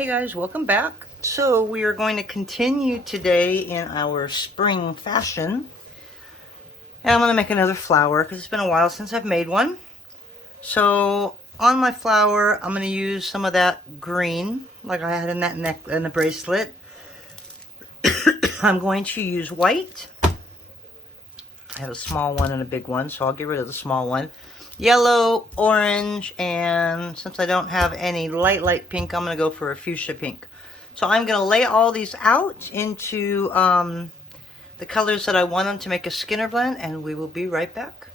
Hey guys, welcome back. So we are going to continue today in our spring fashion. And I'm going to make another flower because it's been a while since I've made one. So on my flower, I'm going to use some of that green, like I had in that neck and the bracelet. I'm going to use white. I have a small one and a big one, so I'll get rid of the small one. Yellow, orange, and since I don't have any light pink, I'm going to go for a fuchsia pink. So I'm going to lay all these out into the colors that I want them to make a Skinner blend, and we will be right back.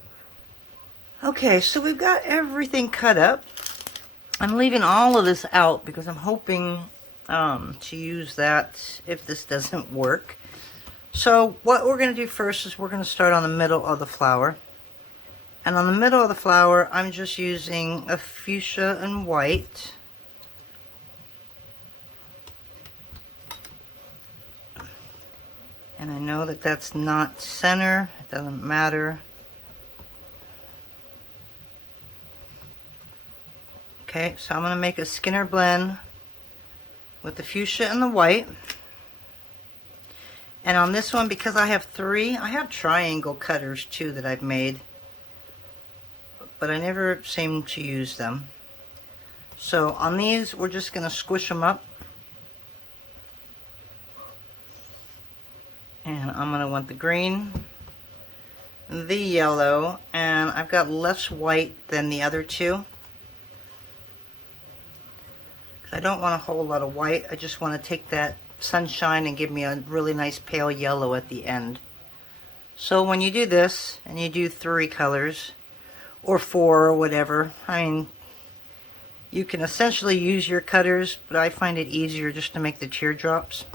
Okay, so we've got everything cut up. I'm leaving all of this out because I'm hoping to use that if this doesn't work. So what we're going to do first is we're going to start on the middle of the flower. And on the middle of the flower, I'm just using a fuchsia and white. And I know that that's not center, it doesn't matter. Okay, so I'm going to make a Skinner blend with the fuchsia and the white. And on this one, because I have three, I have triangle cutters too that I've made, but I never seem to use them. So on these, we're just going to squish them up. And I'm going to want the green, the yellow, and I've got less white than the other two. I don't want a whole lot of white. I just want to take that sunshine and give me a really nice pale yellow at the end. So when you do this, and you do 3 colors, or 4 or whatever, I mean, you can essentially use your cutters, but I find it easier just to make the teardrops.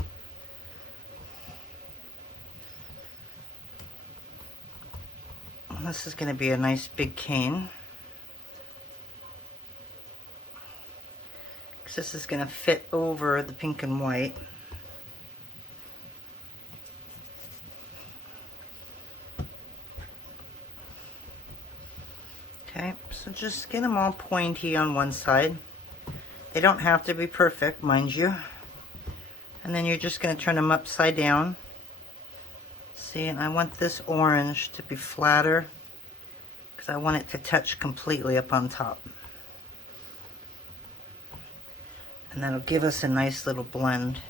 This is going to be a nice big cane. Because this is going to fit over the pink and white. Okay, so just get them all pointy on one side. They don't have to be perfect, mind you. And then you're just going to turn them upside down. See, and I want this orange to be flatter because I want it to touch completely up on top. And that'll give us a nice little blend.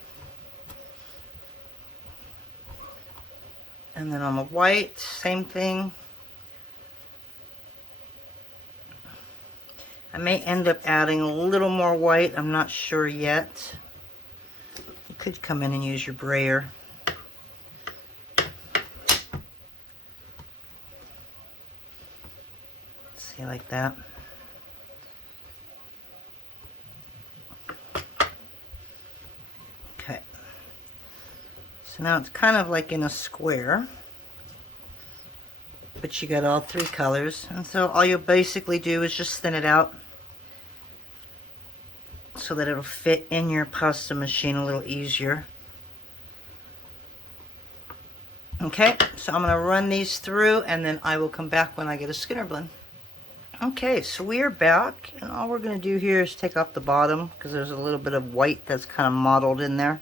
And then on the white, same thing. I may end up adding a little more white, I'm not sure yet. You could come in and use your brayer. See, like that. Okay. So now it's kind of like in a square. But you got all 3 colors. And so all you'll basically do is just thin it out so that it'll fit in your pasta machine a little easier. Okay, so I'm going to run these through and then I will come back when I get a Skinner blend. Okay, so we are back, and all we're going to do here is take off the bottom because there's a little bit of white that's kind of mottled in there.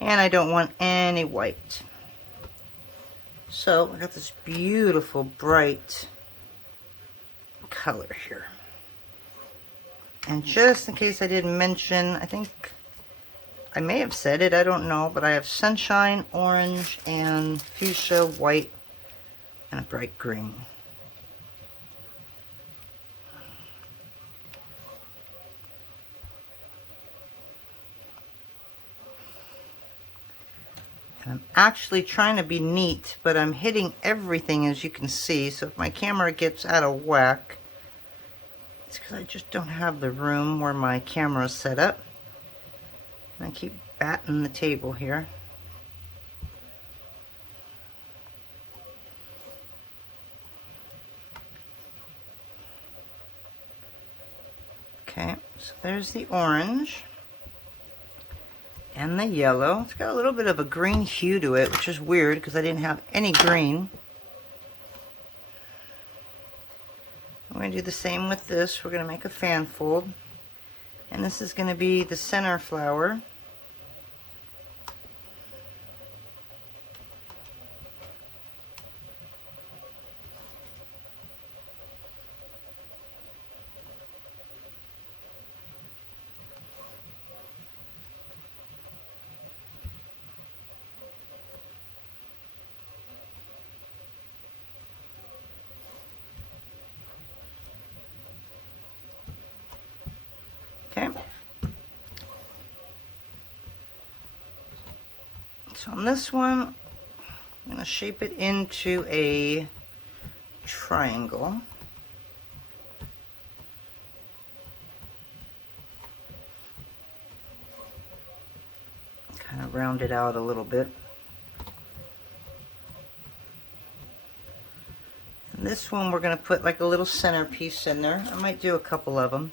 And I don't want any white. So I got this beautiful bright color here. And just in case I didn't mention, I think I may have said it, I don't know, but I have sunshine, orange, and fuchsia, white, and a bright green. And I'm actually trying to be neat, but I'm hitting everything, as you can see. So if my camera gets out of whack, it's because I just don't have the room where my camera is set up. And I keep batting the table here. Okay, so there's the orange. And the yellow. It's got a little bit of a green hue to it, which is weird because I didn't have any green. I'm going to do the same with this. We're going to make a fan fold. And this is going to be the center flower. Okay. So on this one, I'm going to shape it into a triangle. Kind of round it out a little bit. And this one we're going to put like a little centerpiece in there. I might do a couple of them.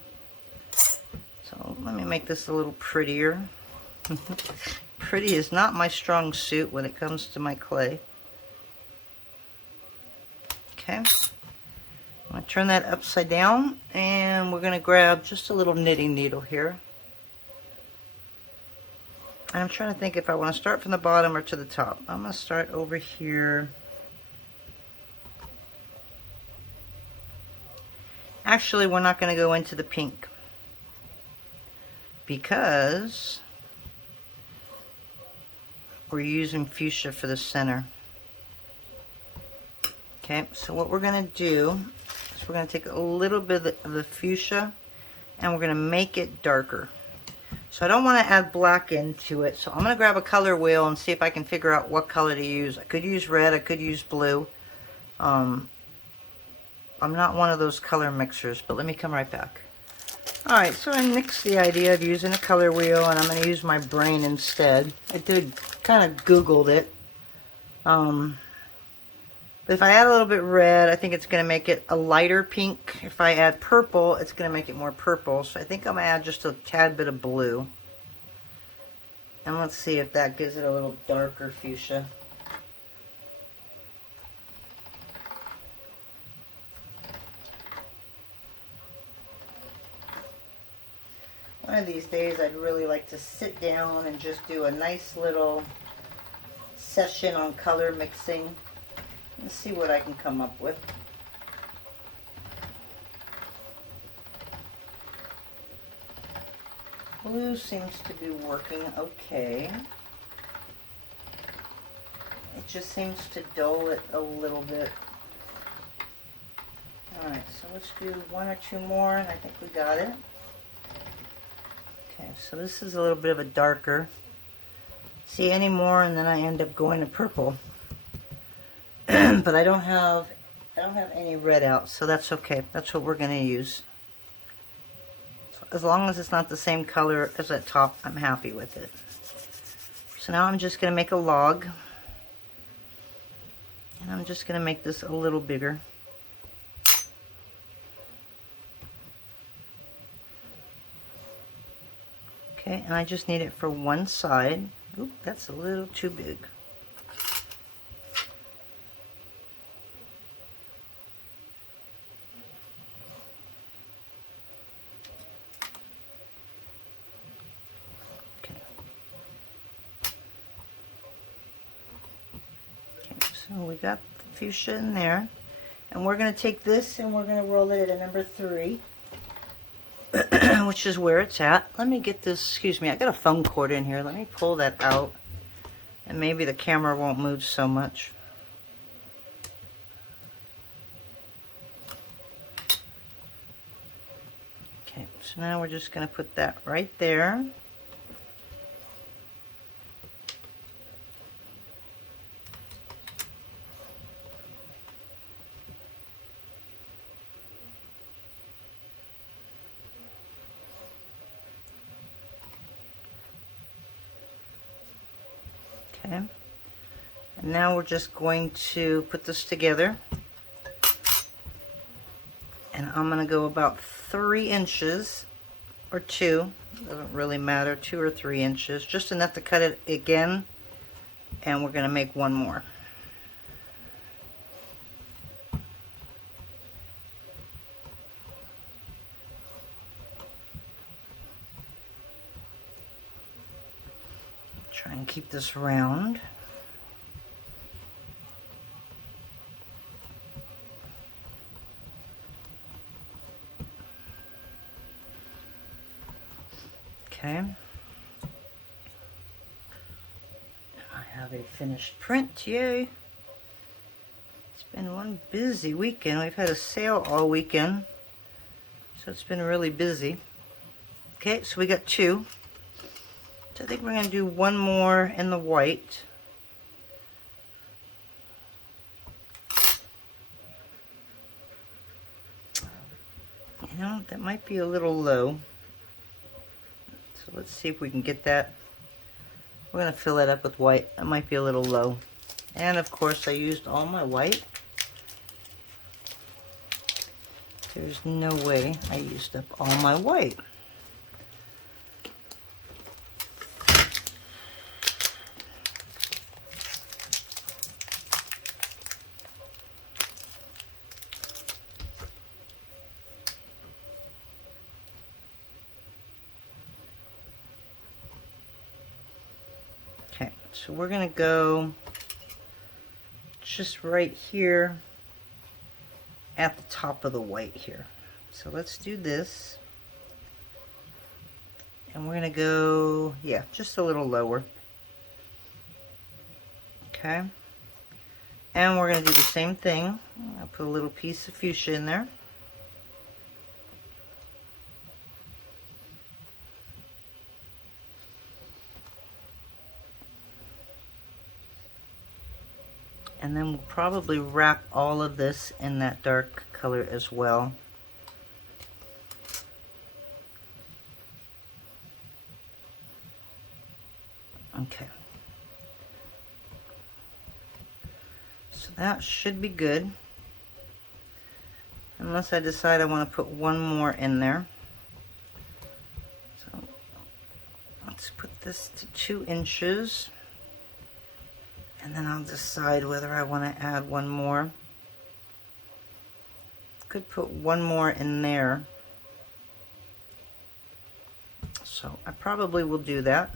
So let me make this a little prettier. Pretty is not my strong suit when it comes to my clay. Okay. I'm going to turn that upside down, and we're going to grab just a little knitting needle here. And I'm trying to think if I want to start from the bottom or to the top. I'm going to start over here. Actually, we're not going to go into the pink because we're using fuchsia for the center. Okay, so what we're going to do is we're going to take a little bit of the fuchsia and we're going to make it darker. So I don't want to add black into it, so I'm going to grab a color wheel and see if I can figure out what color to use. I could use red, I could use blue. I'm not one of those color mixers, but let me come right back. Alright, so I nixed the idea of using a color wheel, and I'm going to use my brain instead. I did kind of Googled it. But if I add a little bit red, I think it's going to make it a lighter pink. If I add purple, it's going to make it more purple. So I think I'm going to add just a tad bit of blue. And let's see if that gives it a little darker fuchsia. One of these days I'd really like to sit down and just do a nice little session on color mixing. Let's see what I can come up with. Blue seems to be working okay. It just seems to dull it a little bit. Alright, so let's do one or two more and I think we got it. Okay, so this is a little bit of a darker. See any more and then I end up going to purple. But I don't have any red out, so that's okay. That's what we're going to use. So as long as it's not the same color as that top, I'm happy with it. So now I'm just going to make a log. And I'm just going to make this a little bigger. Okay, and I just need it for one side. Oop, that's a little too big. So we got the fuchsia in there, and we're going to take this and we're going to roll it at a number 3, which is where it's at. Let me get this, excuse me, I got a foam cord in here. Let me pull that out, and maybe the camera won't move so much. Okay, so now we're just going to put that right there. Okay, and now we're just going to put this together, and I'm going to go about 3 inches or 2, doesn't really matter, 2 or 3 inches, just enough to cut it again, and we're going to make one more. Try and keep this round. Okay. I have a finished print, yay. It's been one busy weekend. We've had a sale all weekend, so it's been really busy. Okay, so we got 2. So I think we're going to do one more in the white. You know, that might be a little low. So let's see if we can get that. We're going to fill that up with white. That might be a little low. And of course I used all my white. There's no way I used up all my white. Okay, so we're going to go just right here at the top of the white here. So let's do this. And we're going to go, yeah, just a little lower. Okay. And we're going to do the same thing. I'll put a little piece of fuchsia in there. And then we'll probably wrap all of this in that dark color as well. Okay. So that should be good. Unless I decide I want to put one more in there. So let's put this to 2 inches. And then I'll decide whether I want to add one more. Could put one more in there. So I probably will do that.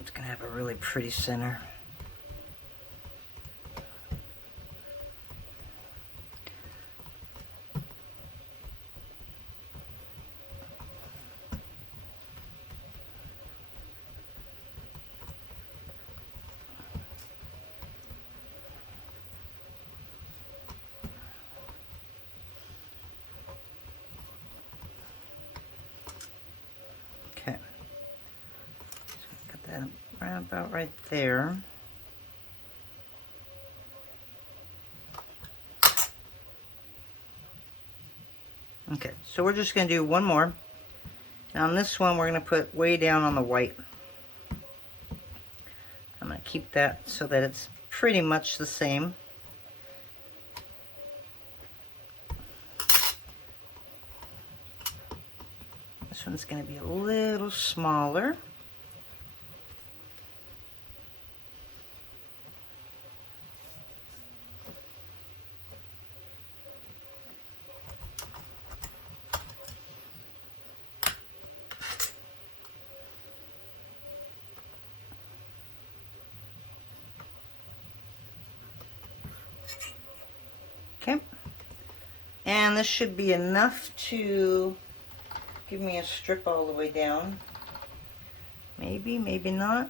It's going to have a really pretty center. About right there. Okay, so we're just going to do one more. Now on this one, we're going to put way down on the white. I'm going to keep that so that it's pretty much the same. This one's going to be a little smaller. Okay, and this should be enough to give me a strip all the way down. Maybe, maybe not.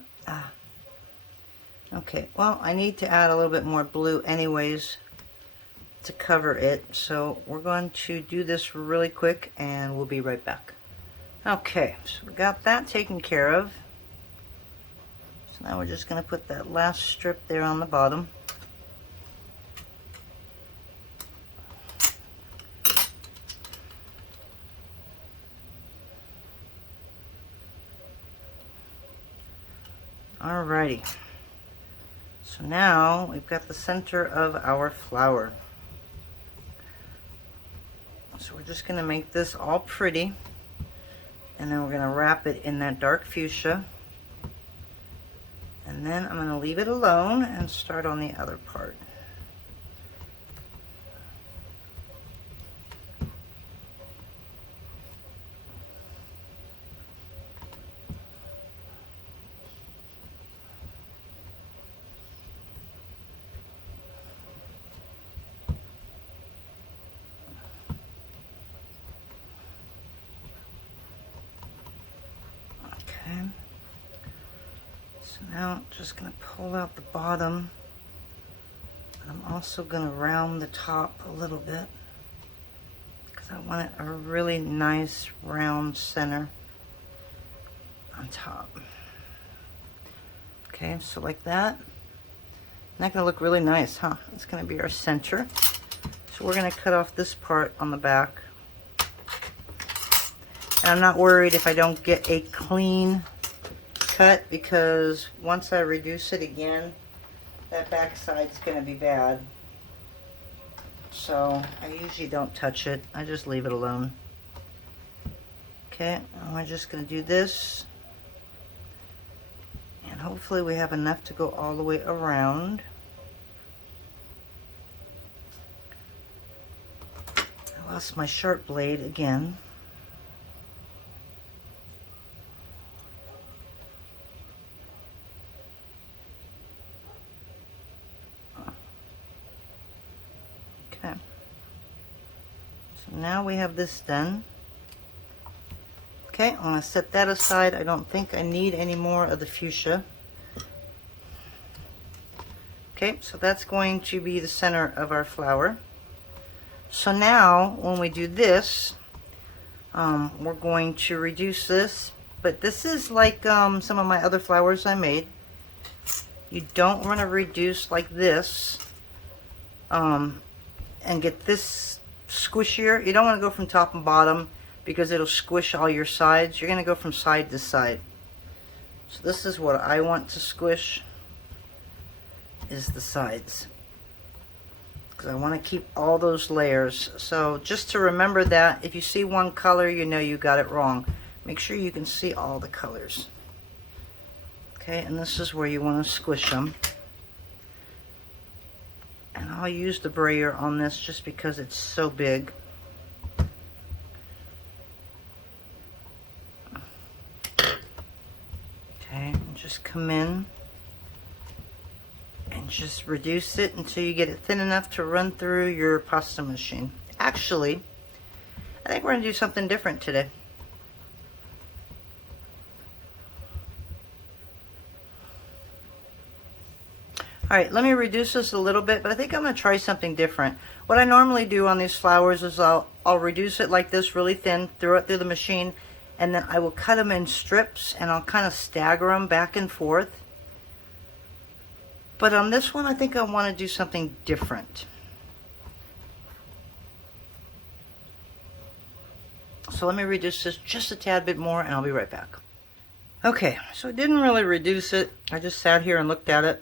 Okay, well, I need to add a little bit more blue anyways to cover it, so we're going to do this really quick and we'll be right back. Okay, so we got that taken care of. So now we're just going to put that last strip there on the bottom. Alrighty, so now we've got the center of our flower. So we're just going to make this all pretty, and then we're going to wrap it in that dark fuchsia, and then I'm going to leave it alone and start on the other part. Okay. So now I'm just going to pull out the bottom. I'm also going to round the top a little bit because I want a really nice round center on top. Okay, so like that. That's going to look really nice, huh? It's going to be our center. So we're going to cut off this part on the back. And I'm not worried if I don't get a clean cut because once I reduce it again, that back side's going to be bad. So I usually don't touch it. I just leave it alone. Okay, and we're just going to do this. And hopefully we have enough to go all the way around. I lost my sharp blade again. Okay. So now we have this done. Okay, I'm going to set that aside. I don't think I need any more of the fuchsia. Okay, so that's going to be the center of our flower. So now, when we do this, we're going to reduce this. But this is like some of my other flowers I made. You don't want to reduce like this and get this squishier. You don't want to go from top and bottom because it'll squish all your sides. You're going to go from side to side. So this is what I want to squish, is the sides. Because I want to keep all those layers. So just to remember that, if you see one color, you know you got it wrong. Make sure you can see all the colors. Okay, and this is where you want to squish them. And I'll use the brayer on this just because it's so big. Okay, and just come in and just reduce it until you get it thin enough to run through your pasta machine. Actually, I think we're going to do something different today. Alright, let me reduce this a little bit, but I think I'm going to try something different. What I normally do on these flowers is I'll reduce it like this really thin, throw it through the machine, and then I will cut them in strips and I'll kind of stagger them back and forth. But on this one, I think I want to do something different. So let me reduce this just a tad bit more and I'll be right back. Okay, so I didn't really reduce it. I just sat here and looked at it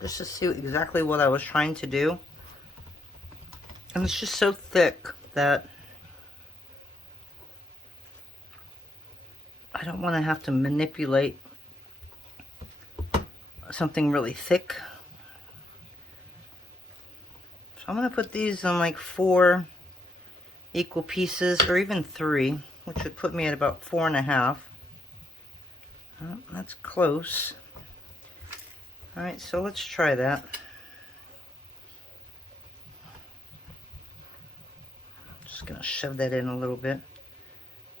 just to see exactly what I was trying to do. And it's just so thick that I don't want to have to manipulate something really thick. So I'm going to put these on like 4 equal pieces, or even 3, which would put me at about 4.5. Oh, that's close. Alright, so let's try that. Just going to shove that in a little bit.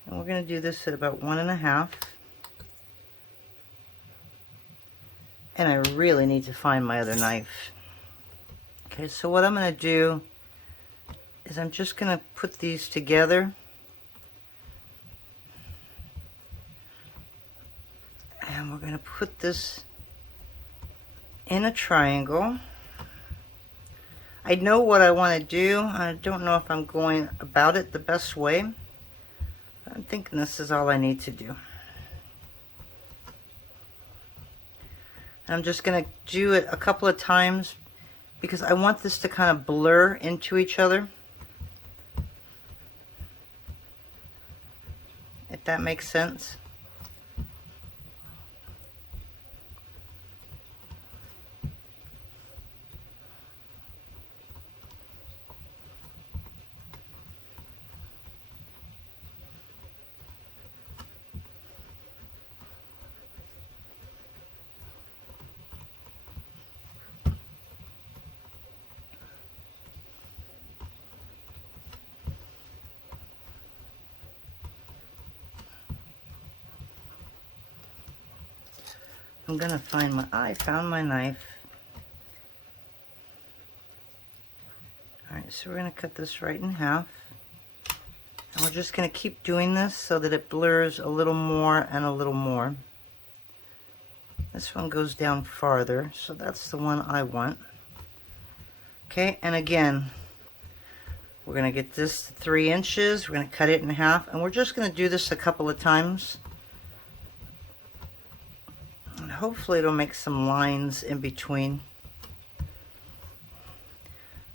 And we're going to do this at about 1.5. And I really need to find my other knife. Okay, so what I'm going to do is I'm just going to put these together. And we're going to put this in a triangle. I know what I want to do. I don't know if I'm going about it the best way. But I'm thinking this is all I need to do. I'm just going to do it a couple of times because I want this to kind of blur into each other. If that makes sense. I'm gonna find my, I found my knife. All right, so we're gonna cut this right in half. And we're just gonna keep doing this so that it blurs a little more and a little more. This one goes down farther, so that's the one I want. Okay, and again, we're gonna get this to 3 inches, we're gonna cut it in half, and we're just gonna do this a couple of times. And hopefully it'll make some lines in between.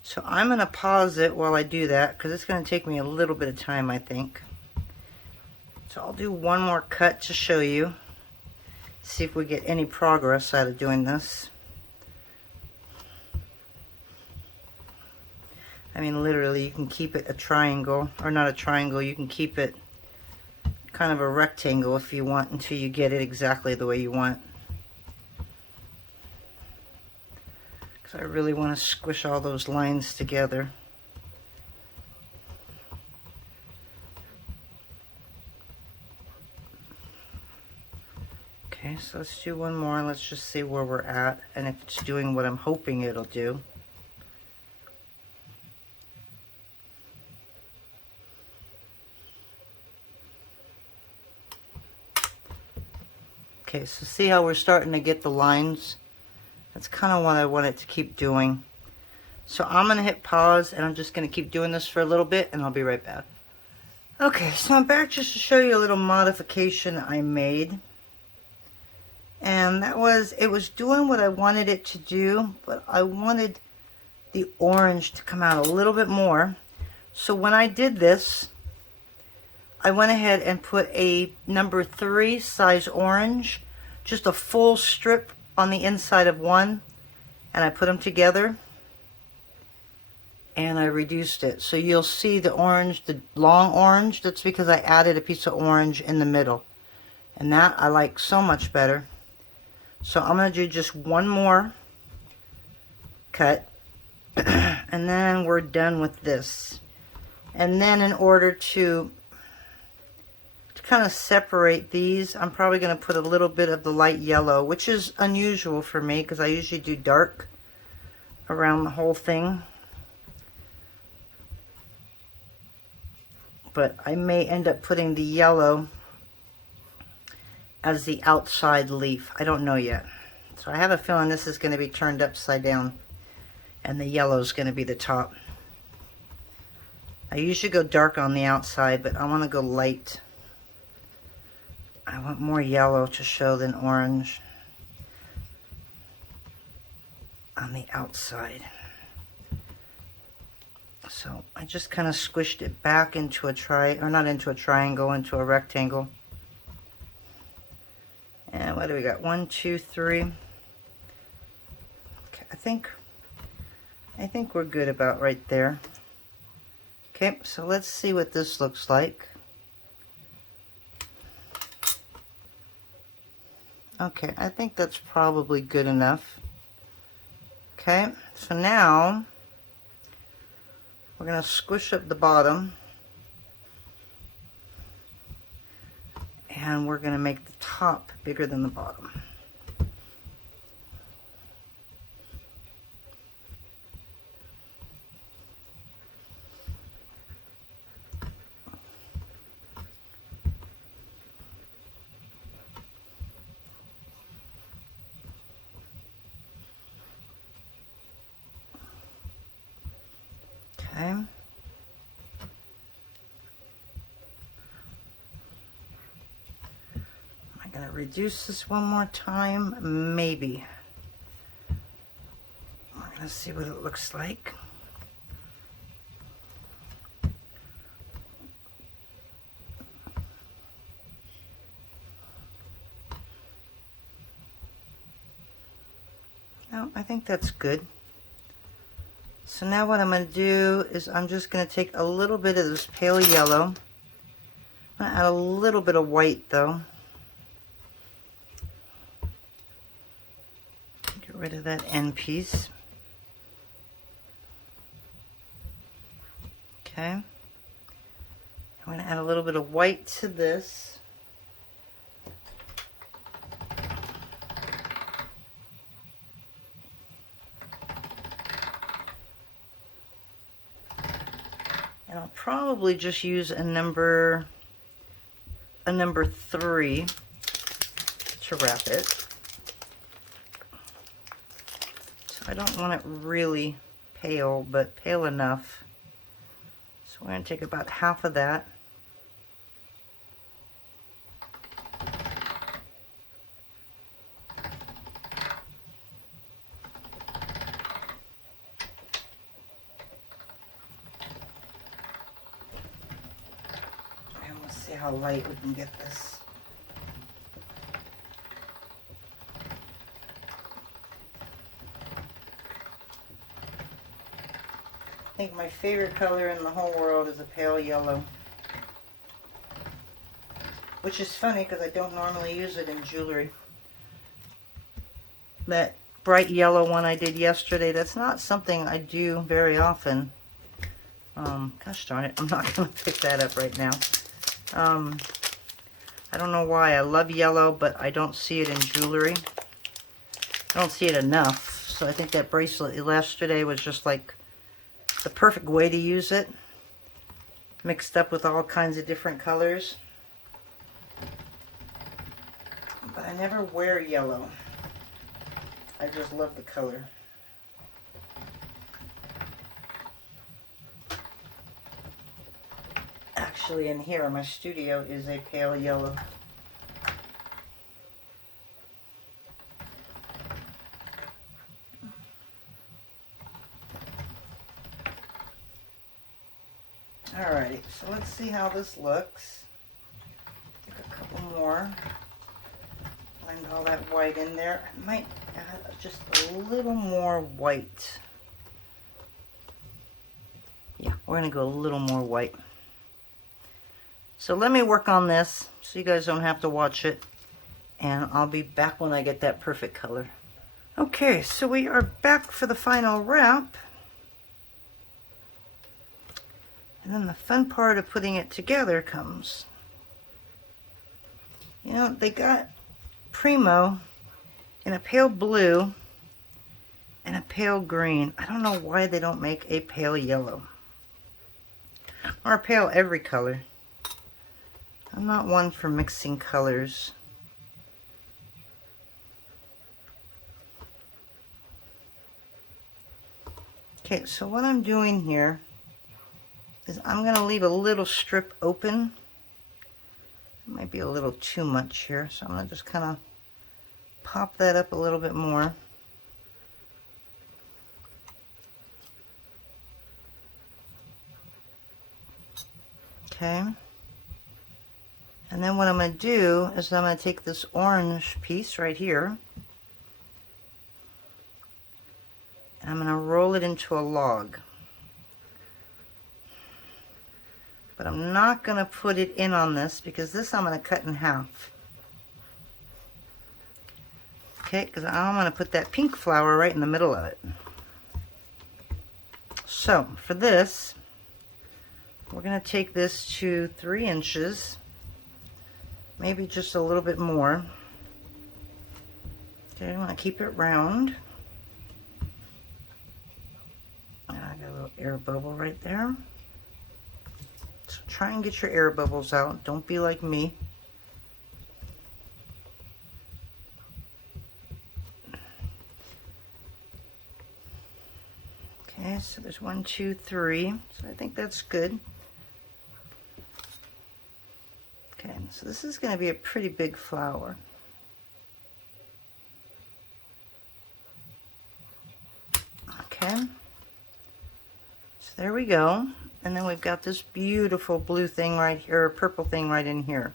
So I'm gonna pause it while I do that, because it's gonna take me a little bit of time, I think. So I'll do one more cut to show you. See if we get any progress out of doing this. I mean, literally, you can keep it a triangle, or not a triangle, you can keep it kind of a rectangle if you want until you get it exactly the way you want. Because I really want to squish all those lines together. Okay, so let's do one more and let's just see where we're at and if it's doing what I'm hoping it'll do. Okay, so see how we're starting to get the lines? That's kind of what I want it to keep doing. So I'm going to hit pause and I'm just going to keep doing this for a little bit and I'll be right back. Okay, so I'm back just to show you a little modification I made. And that was, it was doing what I wanted it to do, but I wanted the orange to come out a little bit more. So when I did this, I went ahead and put a number 3 size orange, just a full strip on the inside of one, and I put them together and I reduced it. So you'll see the orange, the long orange, that's because I added a piece of orange in the middle. And that I like so much better. So I'm going to do just one more cut and then we're done with this. And then in order to kind of separate these, I'm probably going to put a little bit of the light yellow, which is unusual for me because I usually do dark around the whole thing. But I may end up putting the yellow as the outside leaf. I don't know yet. So I have a feeling this is going to be turned upside down and the yellow is going to be the top. I usually go dark on the outside, but I want to go light. I want more yellow to show than orange on the outside. So I just kind of squished it back into a not into a triangle, into a rectangle. And what do we got? 1, 2, 3. Okay, I think we're good about right there. Okay, so let's see what this looks like. Okay, I think that's probably good enough. Okay, so now we're going to squish up the bottom. And we're going to make the top bigger than the bottom. Okay. I'm going to reduce this one more time, maybe. We're going to see what it looks like. No, I think that's good. So now what I'm going to do is I'm just going to take a little bit of this pale yellow. I'm going to add a little bit of white though. Get rid of that end piece. Okay. I'm going to add a little bit of white to this. And I'll probably just use a number 3 to wrap it. So I don't want it really pale, but pale enough. So we're going to take about half of that. And we'll see how light we can get this. I think my favorite color in the whole world is a pale yellow. Which is funny because I don't normally use it in jewelry. That bright yellow one I did yesterday, that's not something I do very often. Gosh darn it, I'm not going to pick that up right now. I don't know why. I love yellow, but I don't see it in jewelry. I don't see it enough. So I think that bracelet yesterday was just like the perfect way to use it, mixed up with all kinds of different colors. But I never wear yellow. I just love the color. Actually, in here, my studio is a pale yellow. Alrighty, so let's see how this looks. Take a couple more. Blend all that white in there. I might add just a little more white. Yeah, we're going to go a little more white. So let me work on this so you guys don't have to watch it. And I'll be back when I get that perfect color. Okay, so we are back for the final wrap. And then the fun part of putting it together comes. You know, they got Premo in a pale blue and a pale green. I don't know why they don't make a pale yellow. Or a pale every color. I'm not one for mixing colors. Okay, so what I'm doing here is I'm going to leave a little strip open. It might be a little too much here, so I'm going to just kind of pop that up a little bit more. Okay. And then what I'm going to do is I'm going to take this orange piece right here, and I'm going to roll it into a log. But I'm not going to put it in on this because this I'm going to cut in half. Okay, because I'm going to put that pink flower right in the middle of it. So for this, we're going to take this to 3 inches, maybe just a little bit more. Okay, I want to keep it round. And I got a little air bubble right there. So try and get your air bubbles out. Don't be like me. Okay, so there's 1, 2, 3. So I think that's good. Okay, so this is going to be a pretty big flower. Okay. So there we go. And then we've got this beautiful blue thing right here, or purple thing right in here.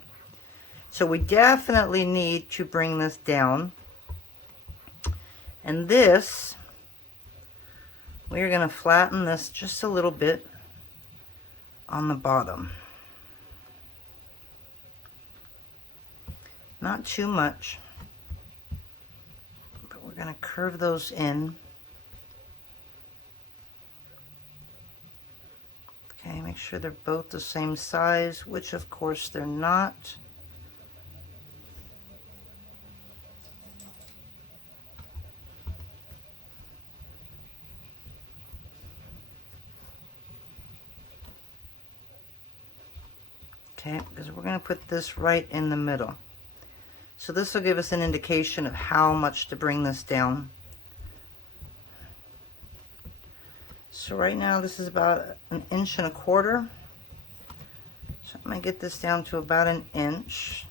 So we definitely need to bring this down. And this, we're going to flatten this just a little bit on the bottom. Not too much, but we're going to curve those in. Okay, make sure they're both the same size, which of course they're not. Okay, because we're going to put this right in the middle. So this will give us an indication of how much to bring this down. So right now this is about 1.25 inches. So I'm going to get this down to about 1 inch.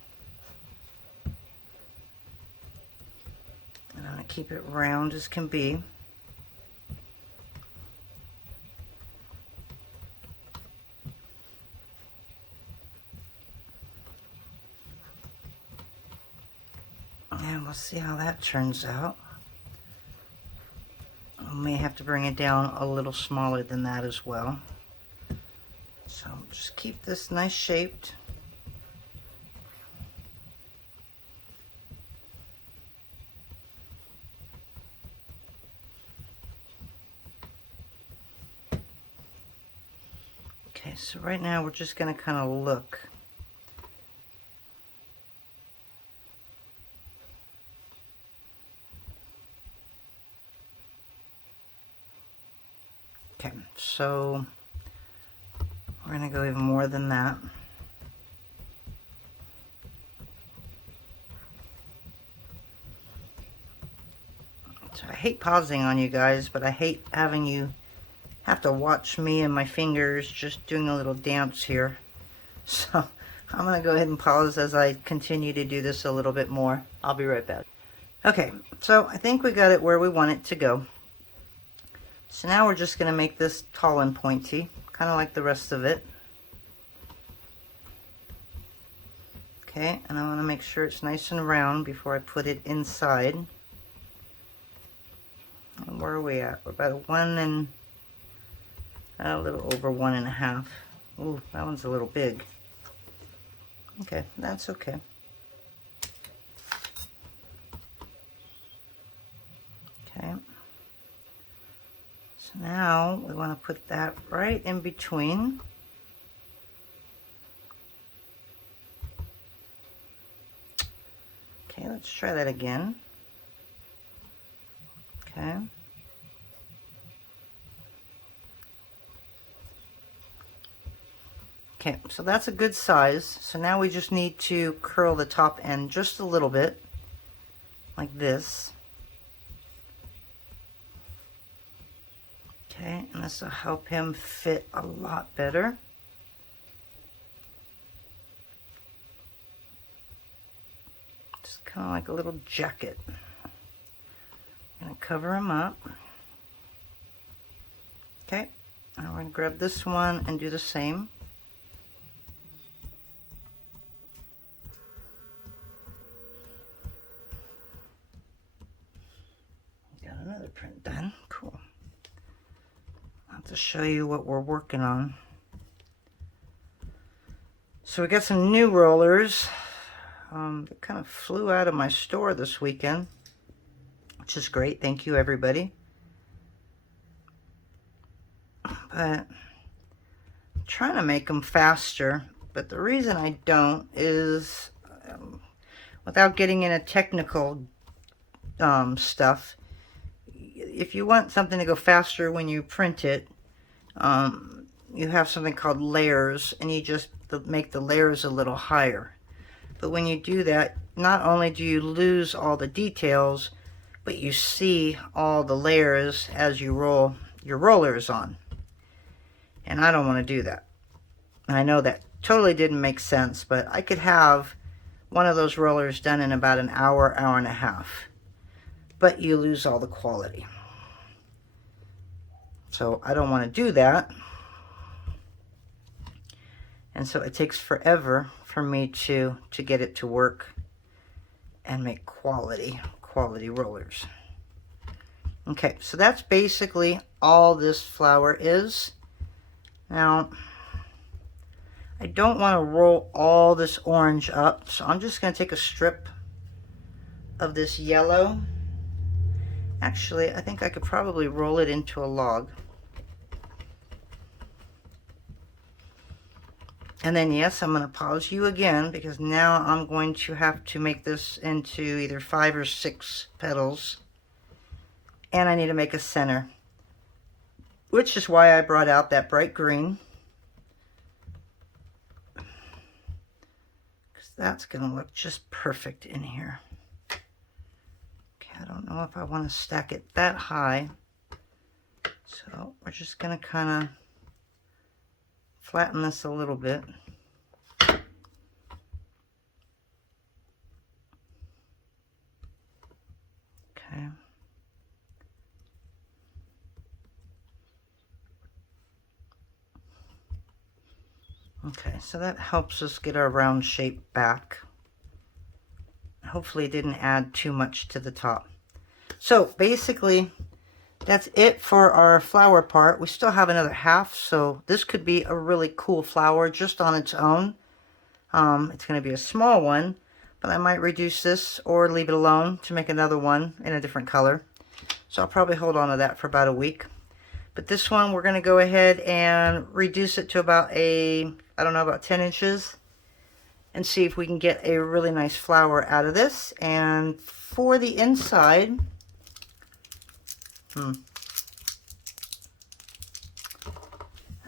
And I'm going to keep it round as can be. And we'll see how that turns out. I may have to bring it down a little smaller than that as well. So just keep this nice shaped. Okay, so right now we're just going to kind of look. Okay, so we're going to go even more than that. So I hate pausing on you guys, but I hate having you have to watch me and my fingers just doing a little dance here. So I'm going to go ahead and pause as I continue to do this a little bit more. I'll be right back. Okay, so I think we got it where we want it to go. So now we're just going to make this tall and pointy, kind of like the rest of it. Okay, and I want to make sure it's nice and round before I put it inside. And where are we at? We're about a little over 1.5. Ooh, that one's a little big. Okay, that's okay. Okay. So now we want to put that right in between. Okay, let's try that again. Okay. Okay, so that's a good size. So now we just need to curl the top end just a little bit, like this. Okay, and this will help him fit a lot better. Just kind of like a little jacket. I'm going to cover him up. Okay, and we're going to grab this one and do the same. Got another print done. Cool. To show you what we're working on. So we got some new rollers. They kind of flew out of my store this weekend, which is great. Thank you, everybody. But I'm trying to make them faster, but the reason I don't is without getting into technical stuff, if you want something to go faster when you print it, you have something called layers, and you just make the layers a little higher. But when you do that, not only do you lose all the details, but you see all the layers as you roll your rollers on. And I don't want to do that. And I know that totally didn't make sense, but I could have one of those rollers done in about an hour, hour and a half. But you lose all the quality. So I don't want to do that. And so it takes forever for me to get it to work and make quality rollers. Okay, so that's basically all this flower is. Now, I don't want to roll all this orange up, so I'm just going to take a strip of this yellow. Actually, I think I could probably roll it into a log. And then, yes, I'm going to pause you again, because now I'm going to have to make this into either 5 or 6 petals. And I need to make a center, which is why I brought out that bright green. that's gonna look just perfect in here. Okay, I don't know if I want to stack it that high. So we're just gonna kind of flatten this a little bit. Okay. Okay, so that helps us get our round shape back. Hopefully it didn't add too much to the top. So basically, that's it for our flower part. We still have another half, so this could be a really cool flower just on its own. It's going to be a small one, but I might reduce this or leave it alone to make another one in a different color. So I'll probably hold on to that for about a week. But this one, we're going to go ahead and reduce it to about about 10 inches. And see if we can get a really nice flower out of this. And for the inside, I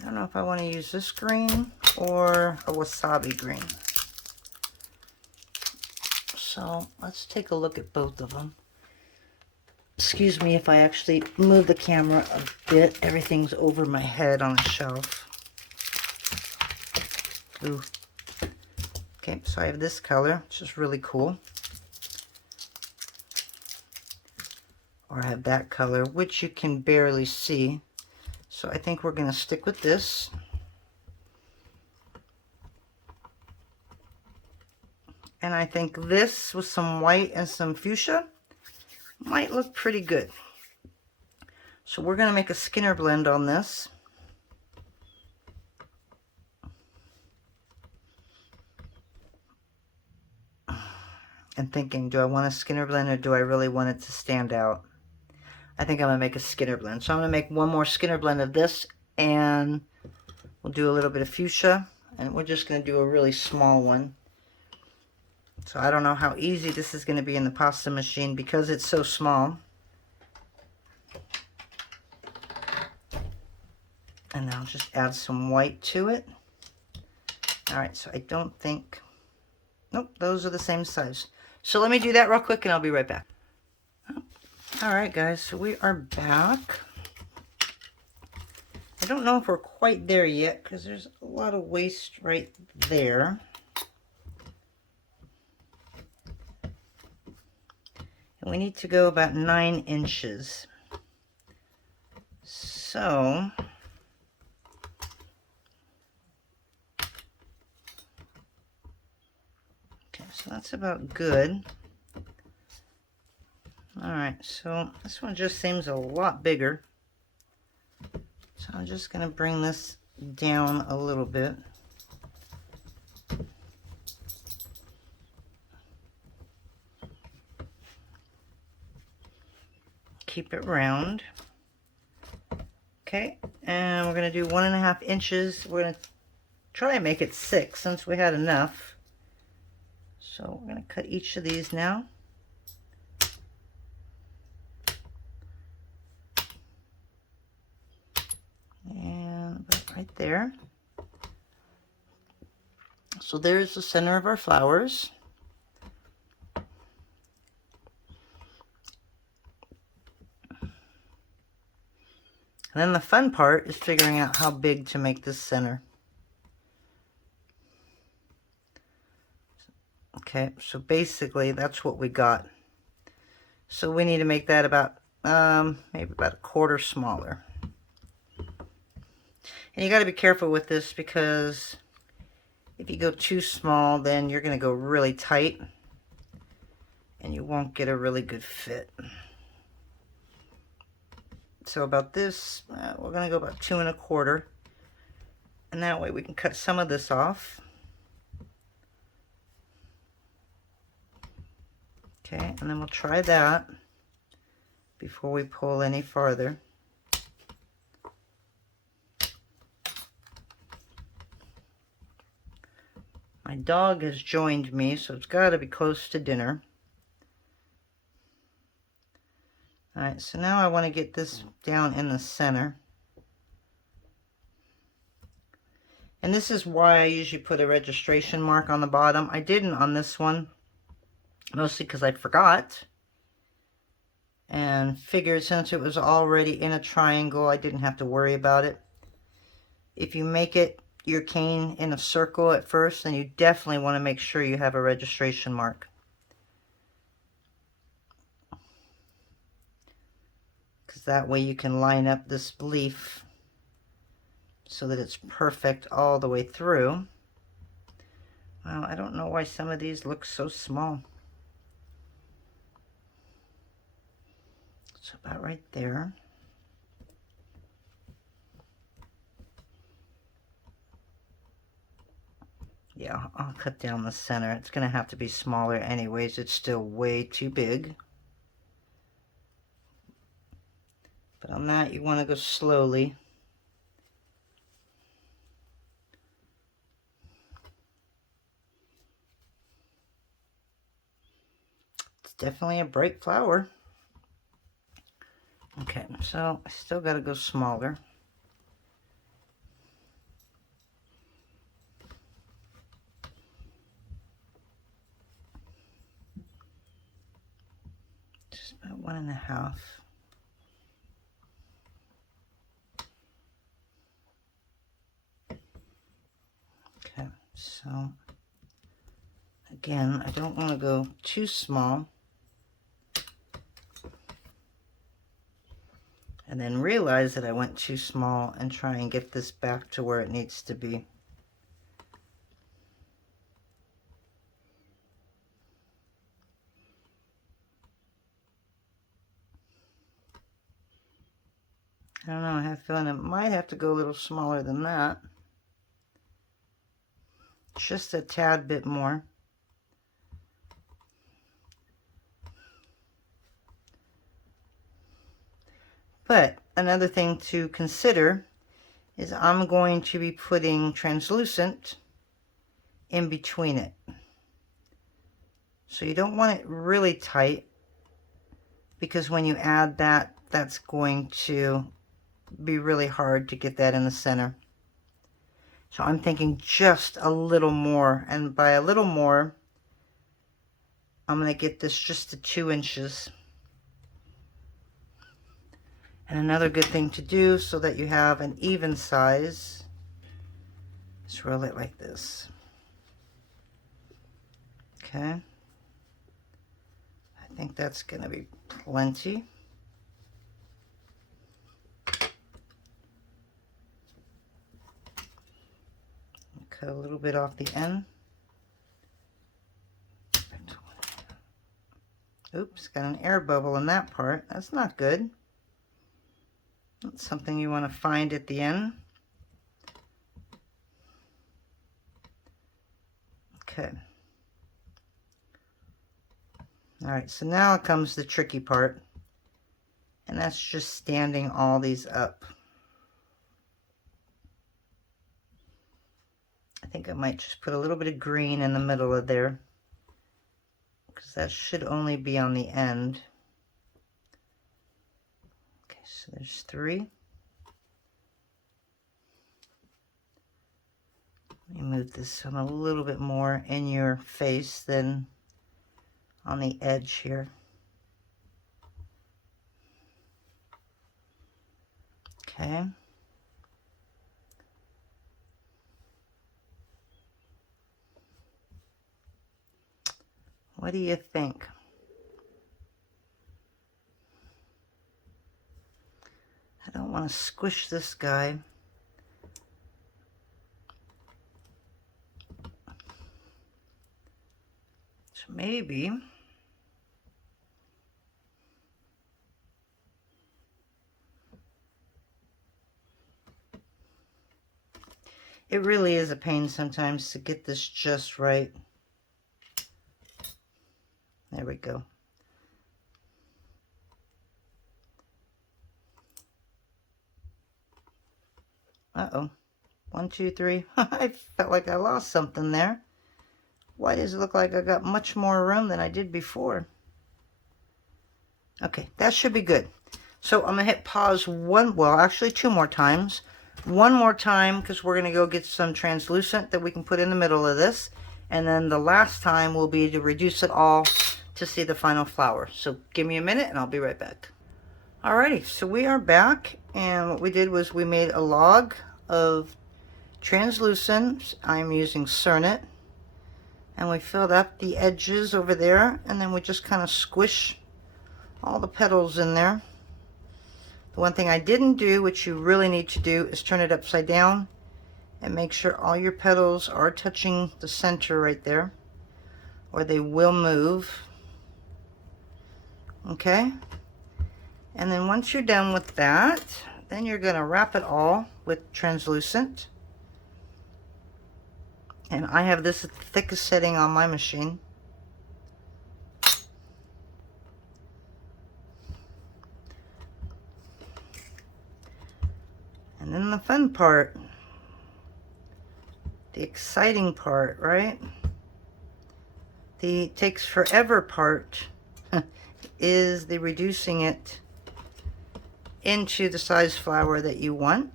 don't know if I want to use this green or a wasabi green. So let's take a look at both of them. Excuse me if I actually move the camera a bit. Everything's over my head on a shelf. Ooh. Okay, so I have this color, which is really cool. Or I have that color, which you can barely see. So I think we're going to stick with this. And I think this with some white and some fuchsia might look pretty good. So we're going to make a Skinner blend on this. And thinking, do I want a Skinner blend or do I really want it to stand out? I think I'm going to make a Skinner blend. So I'm going to make one more Skinner blend of this, and we'll do a little bit of fuchsia, and we're just going to do a really small one. So I don't know how easy this is going to be in the pasta machine because it's so small. And I'll just add some white to it. Alright, so I don't think... Nope, those are the same size. So let me do that real quick and I'll be right back. Alright guys, so we are back. I don't know if we're quite there yet because there's a lot of waste right there. And we need to go about 9 inches. So... So that's about good. Alright, so this one just seems a lot bigger. So I'm just going to bring this down a little bit. Keep it round. Okay, and we're going to do 1.5 inches. We're going to try and make it 6 since we had enough. So we're going to cut each of these now. And about right there. So there's the center of our flowers. And then the fun part is figuring out how big to make this center. Okay, so basically that's what we got. So we need to make that about, maybe about 1/4 smaller. And you got to be careful with this because if you go too small, then you're going to go really tight and you won't get a really good fit. So about this, we're going to go about 2 1/4. And that way we can cut some of this off. Okay, and then we'll try that before we pull any farther. My dog has joined me, so it's got to be close to dinner. Alright, so now I want to get this down in the center. And this is why I usually put a registration mark on the bottom. I didn't on this one, mostly because I forgot. And figured since it was already in a triangle, I didn't have to worry about it. If you make it your cane in a circle at first, then you definitely want to make sure you have a registration mark. Because that way you can line up this leaf so that it's perfect all the way through. Well, I don't know why some of these look so small. So about right there. Yeah, I'll cut down the center. It's going to have to be smaller anyways. It's still way too big. But on that, you want to go slowly. It's definitely a bright flower. Okay, so I still got to go smaller. Just about 1.5. Okay, so again, I don't want to go too small. And then realize that I went too small and try and get this back to where it needs to be. I don't know, I have a feeling it might have to go a little smaller than that. Just a tad bit more. But another thing to consider is I'm going to be putting translucent in between it. So you don't want it really tight, because when you add that, that's going to be really hard to get that in the center. So I'm thinking just a little more, and by a little more, I'm going to get this just to 2 inches. And another good thing to do so that you have an even size is roll it like this. Okay. I think that's going to be plenty. Cut a little bit off the end. Oops, got an air bubble in that part. That's not good. That's something you want to find at the end. Okay. All right, so now comes the tricky part, and that's just standing all these up. I think I might just put a little bit of green in the middle of there, because that should only be on the end. Okay, so there's 3. Let me move this so I'm a little bit more in your face than on the edge here. Okay. What do you think? I don't want to squish this guy. So maybe it really is a pain sometimes to get this just right. There we go. Uh-oh. 1, 2, 3. I felt like I lost something there. Why does it look like I got much more room than I did before? Okay, that should be good. So I'm going to hit pause 2 more times. one more time because we're going to go get some translucent that we can put in the middle of this. And then the last time will be to reduce it all to see the final flower. So give me a minute and I'll be right back. Alrighty, so we are back, and what we did was we made a log of translucent. I'm using Cernet, and we filled up the edges over there, and then we just kind of squish all the petals in there. The one thing I didn't do, which you really need to do, is turn it upside down and make sure all your petals are touching the center right there, or they will move. Okay? And then once you're done with that, then you're going to wrap it all with translucent. And I have this at the thickest setting on my machine. And then the fun part, the exciting part, right? The takes forever part is the reducing it into the size flower that you want.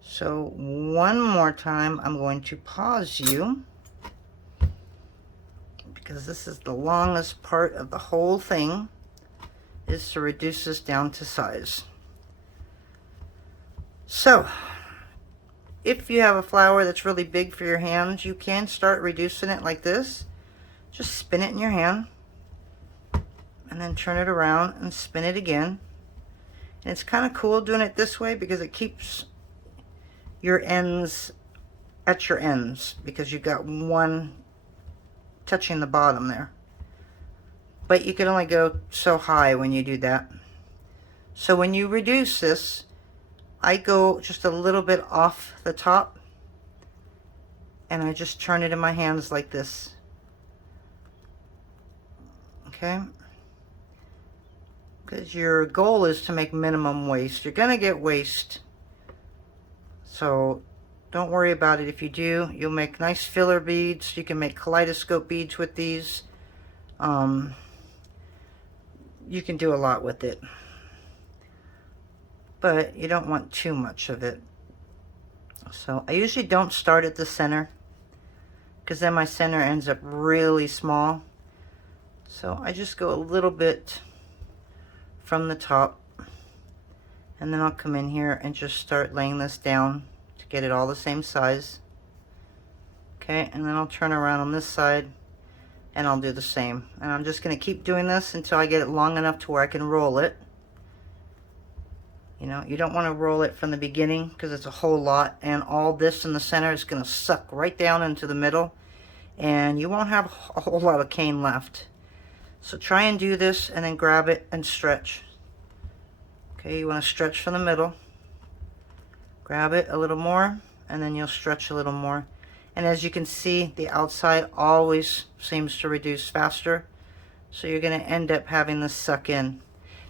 So one more time, I'm going to pause you because this is the longest part of the whole thing, is to reduce this down to size. So if you have a flower that's really big for your hands, you can start reducing it like this. Just spin it in your hand and then turn it around and spin it again. And it's kind of cool doing it this way because it keeps your ends at your ends, because you've got one touching the bottom there. But you can only go so high when you do that. So when you reduce this, I go just a little bit off the top and I just turn it in my hands like this. Okay? Because your goal is to make minimum waste. You're going to get waste. So don't worry about it. If you do, you'll make nice filler beads. You can make kaleidoscope beads with these. You can do a lot with it. But you don't want too much of it. So I usually don't start at the center, because then my center ends up really small. So I just go a little bit from the top, and then I'll come in here and just start laying this down to get it all the same size. Okay, and then I'll turn around on this side and I'll do the same. And I'm just going to keep doing this until I get it long enough to where I can roll it. You know, you don't want to roll it from the beginning because it's a whole lot, and all this in the center is going to suck right down into the middle, and you won't have a whole lot of cane left. So try and do this and then grab it and stretch. Okay, you want to stretch from the middle. Grab it a little more, and then you'll stretch a little more. And as you can see, the outside always seems to reduce faster. So you're going to end up having this suck in.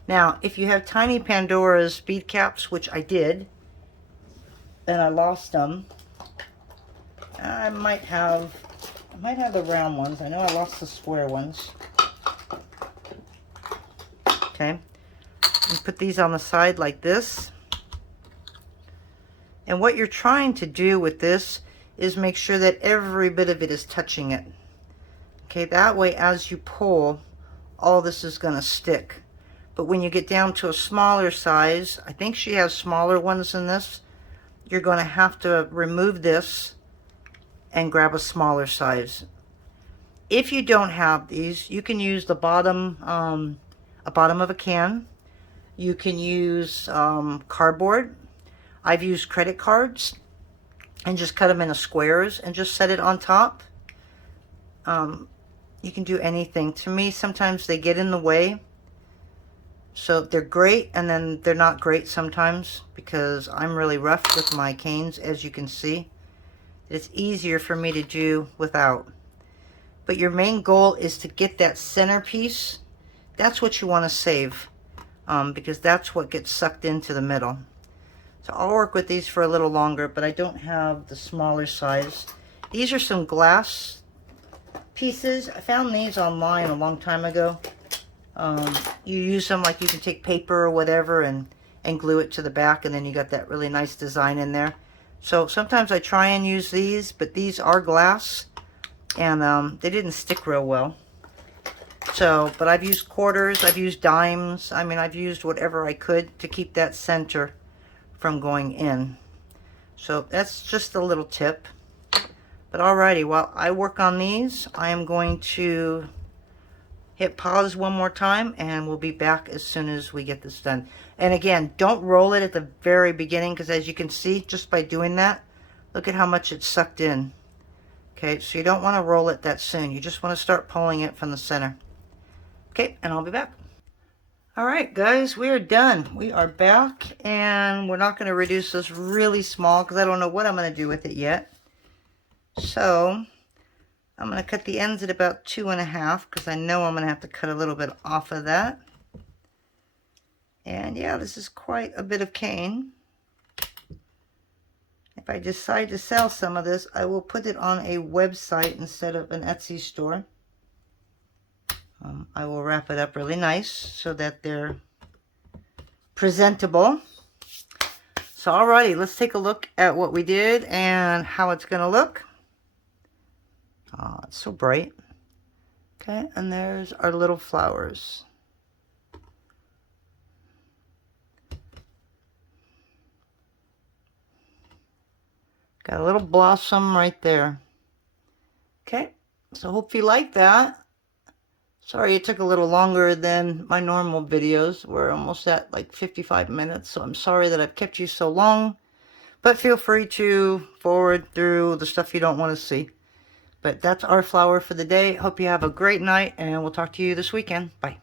Now, if you have tiny Pandora's bead caps, which I did, and I lost them, I might have the round ones. I know I lost the square ones. Okay, you put these on the side like this. And what you're trying to do with this is make sure that every bit of it is touching it. Okay, that way as you pull, all this is going to stick. But when you get down to a smaller size, I think she has smaller ones than this, you're going to have to remove this and grab a smaller size. If you don't have these, you can use the bottom of a can. You can use cardboard. I've used credit cards and just cut them into squares and just set it on top. You can do anything. To me, sometimes they get in the way. So they're great, and then they're not great sometimes because I'm really rough with my canes, as you can see. It's easier for me to do without. But your main goal is to get that centerpiece. That's what you want to save, because that's what gets sucked into the middle. So I'll work with these for a little longer, but I don't have the smaller size. These are some glass pieces. I found these online a long time ago. You use them like you can take paper or whatever and and glue it to the back, and then you got that really nice design in there. So sometimes I try and use these, but these are glass, and they didn't stick real well. So, but I've used quarters, I've used dimes, I mean, I've used whatever I could to keep that center from going in. So that's just a little tip. But alrighty, while I work on these, I am going to hit pause one more time, and we'll be back as soon as we get this done. And again, don't roll it at the very beginning, because as you can see, just by doing that, look at how much it's sucked in. Okay, so you don't want to roll it that soon. You just want to start pulling it from the center. Okay, and I'll be back. Alright guys, we are done. We are back, and we're not going to reduce this really small because I don't know what I'm going to do with it yet. So I'm going to cut the ends at about 2.5 because I know I'm going to have to cut a little bit off of that. And yeah, this is quite a bit of cane. If I decide to sell some of this, I will put it on a website instead of an Etsy store. I will wrap it up really nice so that they're presentable. So alrighty, let's take a look at what we did and how it's going to look. Oh, it's so bright. Okay, and there's our little flowers. Got a little blossom right there. Okay, so hope you like that. Sorry it took a little longer than my normal videos. We're almost at like 55 minutes, so I'm sorry that I've kept you so long. But feel free to forward through the stuff you don't want to see. But that's our flower for the day. Hope you have a great night, and we'll talk to you this weekend. Bye.